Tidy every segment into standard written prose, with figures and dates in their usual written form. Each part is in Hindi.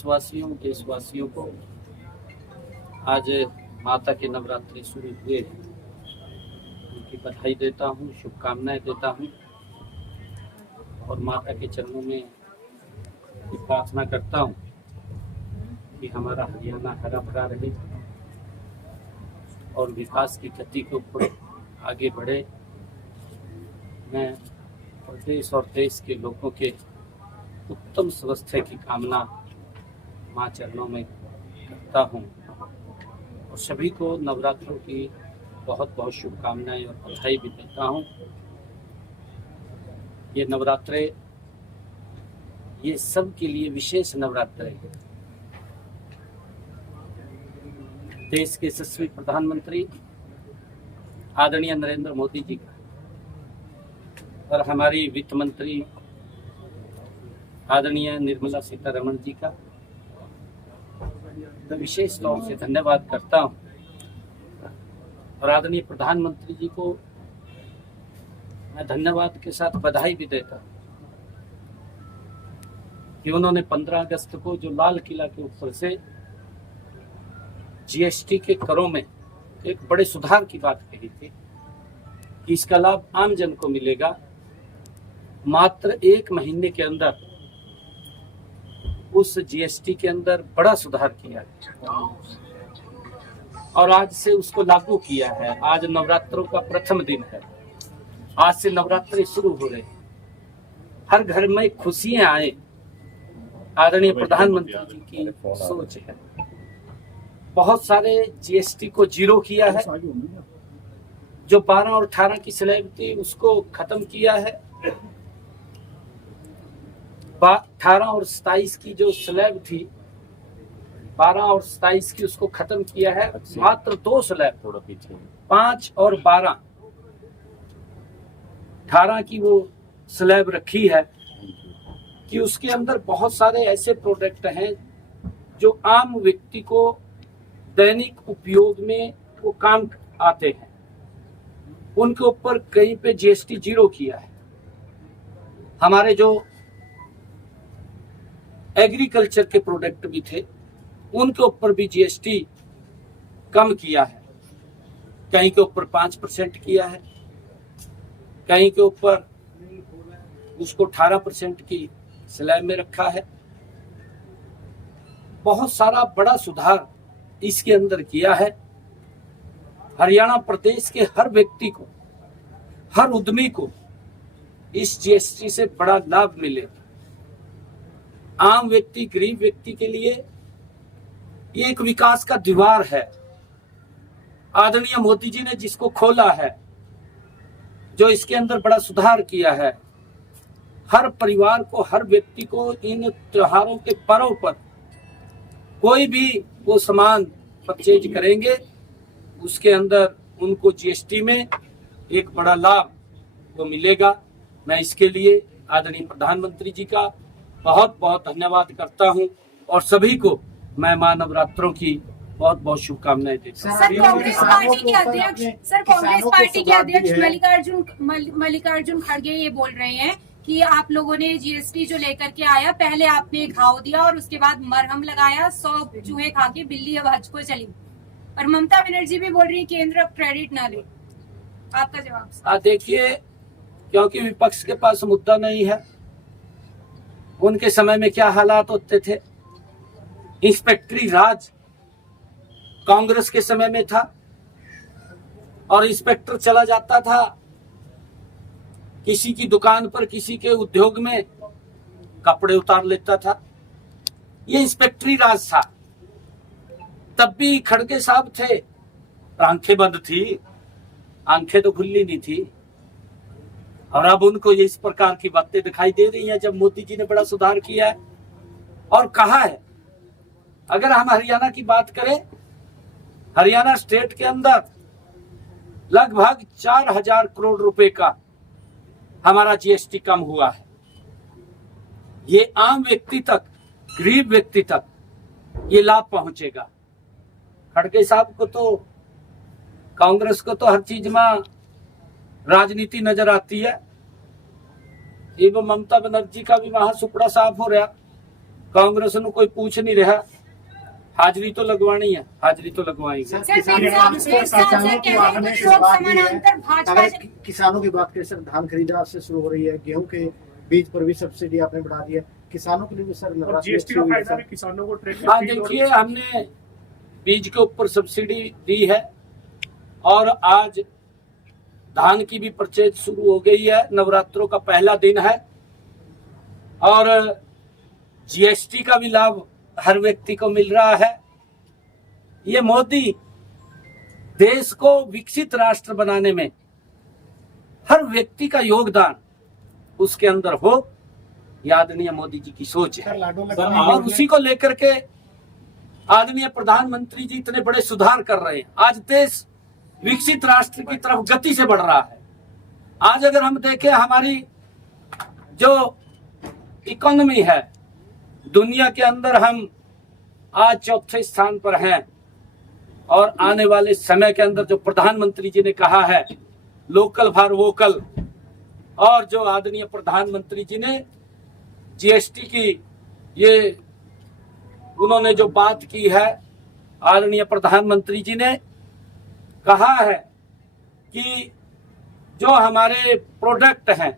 देशवासियों को आज माता के नवरात्रि शुरू हुए, उनकी बधाई देता हूँ, शुभकामनाएं देता हूँ और माता के चरणों में प्रार्थना करता हूँ कि हमारा हरियाणा हरा भरा रहे और विकास की गति के ऊपर आगे बढ़े। मैं प्रदेश और देश के लोगों के उत्तम स्वास्थ्य की कामना माँ चरणों में करता हूँ और सभी को नवरात्रों की बहुत बहुत शुभकामनाएं और बधाई भी देता हूँ। ये नवरात्रे ये सब के लिए विशेष नवरात्रे हैं। देश के यशस्वी प्रधानमंत्री आदरणीय नरेंद्र मोदी जी का और हमारी वित्त मंत्री आदरणीय निर्मला सीतारमण जी का मैं विशेष तौर से धन्यवाद करता हूं और आदरणीय प्रधानमंत्री जी को मैं धन्यवाद के साथ बधाई भी देता हूं कि उन्होंने 15 अगस्त को जो लाल किला के ऊपर से जीएसटी के करों में एक बड़े सुधार की बात कही थी कि इसका लाभ आम जन को मिलेगा। मात्र 1 महीने के अंदर उस जीएसटी के अंदर बड़ा सुधार किया और आज से उसको लागू किया है। आज नवरात्रों का प्रथम दिन है, आज से नवरात्रि शुरू हो रहे हैं। हर घर में खुशियां आए, आदरणीय प्रधानमंत्री जी की सोच है। बहुत सारे जीएसटी को जीरो किया है, जो 12 और 18 की स्लैब थी उसको खत्म किया है। 18 और 27 की जो स्लैब थी 12 और 27 की उसको खत्म किया है। मात्र 2 स्लैब, थोड़ा पीछे 5 और 12, 18 की वो स्लैब रखी है कि उसके अंदर बहुत सारे ऐसे प्रोडक्ट हैं जो आम व्यक्ति को दैनिक उपयोग में वो काम आते हैं, उनके ऊपर कहीं पे जीएसटी जीरो किया है। हमारे जो एग्रीकल्चर के प्रोडक्ट भी थे उनके ऊपर भी जीएसटी कम किया है। कहीं के ऊपर 5% किया है, कहीं के ऊपर उसको 18% की स्लैब में रखा है। बहुत सारा बड़ा सुधार इसके अंदर किया है। हरियाणा प्रदेश के हर व्यक्ति को, हर उद्यमी को इस जीएसटी से बड़ा लाभ मिले। आम व्यक्ति, गरीब व्यक्ति के लिए ये एक विकास का द्वार है। आदरणीय मोदी जी ने जिसको खोला है, जो इसके अंदर बड़ा सुधार किया है, हर परिवार को, हर व्यक्ति को इन त्योहारों के पर्व पर कोई भी वो सामान परचेज करेंगे उसके अंदर उनको जीएसटी में एक बड़ा लाभ वो मिलेगा। मैं इसके लिए आदरणीय प्रधानमंत्री जी का बहुत बहुत धन्यवाद करता हूं और सभी को मैं मां नवरात्रों की बहुत बहुत शुभकामनाएं देता हूं। सर, कांग्रेस पार्टी के अध्यक्ष मल्लिकार्जुन खड़गे ये बोल रहे हैं कि आप लोगों ने जीएसटी जो लेकर के आया, पहले आपने घाव दिया और उसके बाद मरहम लगाया, 100 चूहे खा के बिल्ली अब हज को चली। और ममता बनर्जी भी बोल रही है केंद्र क्रेडिट ना ले। आपका जवाब? देखिए, क्योंकि विपक्ष के पास मुद्दा नहीं है। उनके समय में क्या हालात होते थे? इंस्पेक्टरी राज कांग्रेस के समय में था और इंस्पेक्टर चला जाता था किसी की दुकान पर, किसी के उद्योग में, कपड़े उतार लेता था। ये इंस्पेक्टरी राज था। तब भी खड़गे साहब थे, आंखें बंद थी, आंखें तो खुली नहीं थी। और अब उनको ये इस प्रकार की बातें दिखाई दे रही हैं जब मोदी जी ने बड़ा सुधार किया है और कहा है। अगर हम हरियाणा की बात करें, हरियाणा स्टेट के अंदर लगभग 4000 करोड़ रुपए का हमारा जीएसटी कम हुआ है। ये आम व्यक्ति तक, गरीब व्यक्ति तक ये लाभ पहुंचेगा। खड़गे साहब को तो, कांग्रेस को तो हर चीज में राजनीति नजर आती है। एवं ममता बनर्जी का भी वहां सुपड़ा साफ हो रहा कांग्रेस ने कोई पूछ नहीं रहा, हाजिरी तो लगवानी है, हाजिरी तो लगवाएंगे। सर, किसानों की बात करें सर, धान खरीद आज से शुरू हो रही है, गेहूं के बीज पर भी सब्सिडी आपने बढ़ा दी है, किसानों के लिए भी सर जीएसटी का फायदा भी किसानों को हाँ देखिए, हमने बीज के ऊपर सब्सिडी दी है और आज धान की भी परचेज शुरू हो गई है। नवरात्रों का पहला दिन है और जीएसटी का भी लाभ हर व्यक्ति को मिल रहा है। ये मोदी देश को विकसित राष्ट्र बनाने में हर व्यक्ति का योगदान उसके अंदर हो, ये आदरणीय मोदी जी की सोच है और उसी को लेकर के आदरणीय प्रधानमंत्री जी इतने बड़े सुधार कर रहे हैं। आज देश विकसित राष्ट्र की तरफ गति से बढ़ रहा है। आज अगर हम देखें, हमारी जो इकोनॉमी है दुनिया के अंदर, हम आज चौथे स्थान पर हैं और आने वाले समय के अंदर जो प्रधानमंत्री जी ने कहा है लोकल फॉर वोकल, और जो आदरणीय प्रधानमंत्री जी ने जीएसटी की ये उन्होंने जो बात की है, आदरणीय प्रधानमंत्री जी ने कहा है कि जो हमारे प्रोडक्ट हैं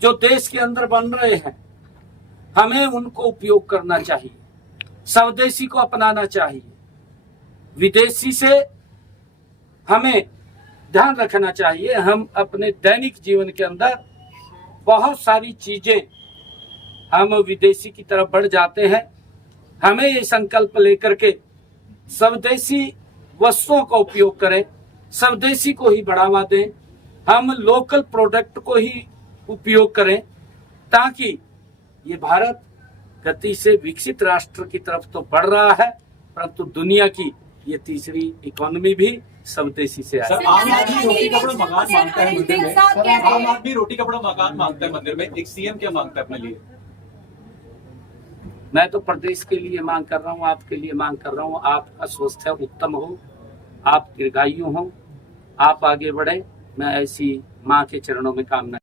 जो देश के अंदर बन रहे हैं, हमें उनको उपयोग करना चाहिए, स्वदेशी को अपनाना चाहिए, विदेशी से हमें ध्यान रखना चाहिए। हम अपने दैनिक जीवन के अंदर बहुत सारी चीजें हम विदेशी की तरफ बढ़ जाते हैं। हमें ये संकल्प लेकर के स्वदेशी वस्तुओं का उपयोग करें, स्वदेशी को ही बढ़ावा दें, हम लोकल प्रोडक्ट को ही उपयोग करें, ताकि ये भारत गति से विकसित राष्ट्र की तरफ तो बढ़ रहा है, परंतु दुनिया की ये तीसरी इकोनॉमी भी स्वदेशी से सर, आम आदमी रोटी कपड़ा मकान मांगता है मंदिर में। सर, आम आदमी रोटी कपड़ा मकान मांगता है मंदिर में, एक सीएम क्या मांगता है अपने लिए? मैं तो प्रदेश के लिए मांग कर रहा हूँ, आपके लिए मांग कर रहा हूँ, आपका स्वास्थ्य उत्तम हो, आप दीर्घायु हो, आप आगे बढ़े। मैं ऐसी माँ के चरणों में कामना